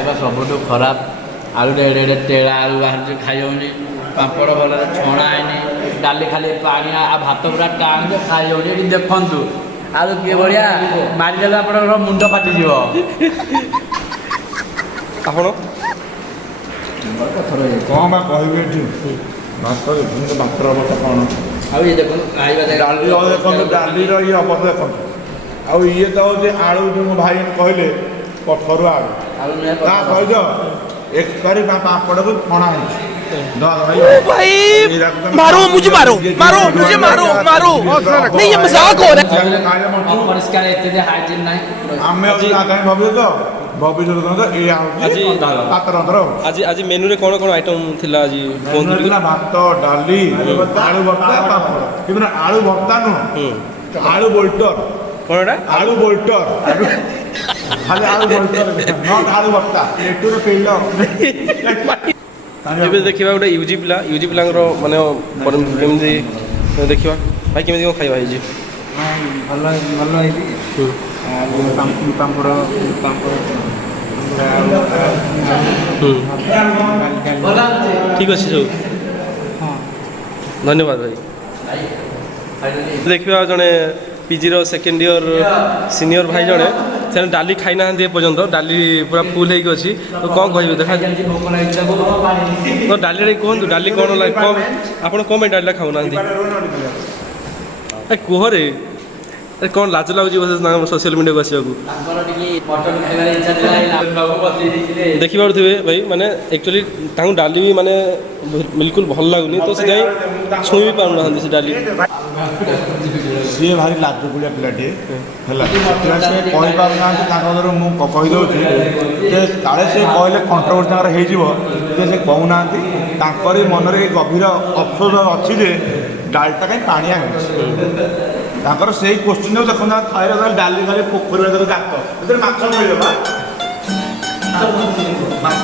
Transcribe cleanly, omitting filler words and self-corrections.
ଖାଇବା ସବୁଠୁ ଖରାପ। ଆଳୁଟା ଏଡ଼େ ଏଡ଼େ ତେଳା ଆଳୁ ବାହାରୁଛି ଖାଇହେଉନି। ପାମ୍ପଡ଼ ଭଲରେ ଛଣା ହେଇନି। ଡାଲି ଖାଲି ପାଣିଆ ଆଉ ଭାତ ପୁରା ଟାଣ ଯେ ଖାଇ ହେଉନି। ଏଠି ଦେଖନ୍ତୁ ଆଳୁ କିଏ ଭଳିଆ ମାରିଦେଲେ ଆପଣଙ୍କର ମୁଣ୍ଡ ଫାଟିଯିବ। ଆପଣ କ'ଣ ବା କହିବି ଏଠି ଭାତ ଦେଖନ୍ତୁ ଭାତର ଅବସ୍ଥା କ'ଣ। ଆଉ ଇଏ ଦେଖନ୍ତୁ ଖାଇବା ଡାଲି ଦେଖନ୍ତୁ ଡାଲିର ଇଏ ଅବସ୍ଥା ଦେଖନ୍ତୁ। ଆଉ ଇଏ ତ ହେଉଛି ଆଳୁ ଯେଉଁ ଭାଇ କହିଲେ କଠରୁଆ ଆଳୁ ତା ସହିତ ଏକ୍ସପାରି ପାମ୍ପଡ଼କୁ ଛଣା ହେଇଛି। भाई मारो मुझे मारो मारो मुझे मारो मारो नहीं ये मजाक हो रहा है। ଅପରିଷ୍କାର ଏତେ ହାଇଜିନ୍ ନାହିଁ। ଆମେ ଆଗାମୀ ଭବିଷ୍ୟତ ଏଇଆ ହେଉଛି ପାତ୍ର। ଆଜି ମେନୁରେ କ'ଣ କ'ଣ ଆଇଟମ୍ ଥିଲା ଆଜି କୁହନ୍ତୁ? ଭାତ ଡାଲି ଆଳୁ ଭର୍ତ୍ତା ପାମ୍ପଡ଼। କିନ୍ତୁ ଆଳୁ ଭର୍ତ୍ତା ନୁହଁ ଆଳୁ ବୋଲ୍ଟର। କ'ଣ ଏଇଟା? ଆଳୁ ବୋଲ୍ଟର ଖାଲି ଆଳୁ ବୋଲ୍ଟର ନଟ୍ ଆଳୁ ଭର୍ତ୍ତା ଏଠୁରେ ପେଲ। ଏବେ ଦେଖିବା ଗୋଟେ ୟୁଜି ପିଲାଙ୍କର ମାନେ କେମିତି ଦେଖିବା ଭାଇ କେମିତି କ'ଣ ଖାଇବା ହେଇଛି? ଭଲ ହେଇଛି। ପାମ୍ପଡ଼ ଠିକ୍ ଅଛି ସବୁ ଧନ୍ୟବାଦ ଭାଇ। ଦେଖିବା ଜଣେ ପିଜିର ସେକେଣ୍ଡ ଇୟର ସିନିୟର ଭାଇ ଜଣେ ସେମାନେ ଡାଲି ଖାଇନାହାନ୍ତି ଏପର୍ଯ୍ୟନ୍ତ। ଡାଲି ପୁରା ଫୁଲ୍ ହେଇକି ଅଛି। ତ କ'ଣ କହିବେ ଦେଖା ତ ଡାଲିରେ କୁହନ୍ତୁ ଡାଲି କ'ଣ ଆପଣ କ'ଣ ପାଇଁ ଡାଲିଟା ଖାଉନାହାନ୍ତି? କୁହରେ କ'ଣ ଲାଜ ଲାଗୁଛି ସୋସିଆଲ ମିଡ଼ିଆକୁ ଆସିବାକୁ? ଦେଖିପାରୁଥିବେ ଭାଇ ମାନେ ଆକ୍ଚୁଆଲି ତାଙ୍କୁ ଡାଲି ବି ମାନେ ବିଲକୁଲ ଭଲ ଲାଗୁନି। ତ ସେଥିପାଇଁ ଛୁଇଁ ବି ପାରୁନାହାନ୍ତି ସେ ଡାଲି। ସିଏ ଭାରି ଲାଜକୁଳିଆ ପିଲାଟିଏ ହେଲା। ସେଥିପାଇଁ ସେ କହିପାରୁନାହାନ୍ତି। ତାଙ୍କ ଦ୍ୱାରା ମୁଁ କହିଦେଉଛି ଯେ କାଳେ ସେ କହିଲେ କଣ୍ଟ୍ରୋଭର୍ସି ତାଙ୍କର ହେଇଯିବ ଯେ ସେ କହୁନାହାନ୍ତି। ତାଙ୍କରି ମନରେ ଏ ଗଭୀର ଅଫସୋସ ଅଛି ଯେ ଡାଲିଟା କାହିଁ ପାଣିଆ ହେଉଛି। ତାଙ୍କର ସେଇ କୋଶ୍ଚିନ୍କୁ ଦେଖନ୍ତୁ ଥରେ ଡାଲି ଖାଲି ପୋଖରୀ ଗାତ ସେଥିରେ ମାଛ ମିଳିବ ବା ମାଛ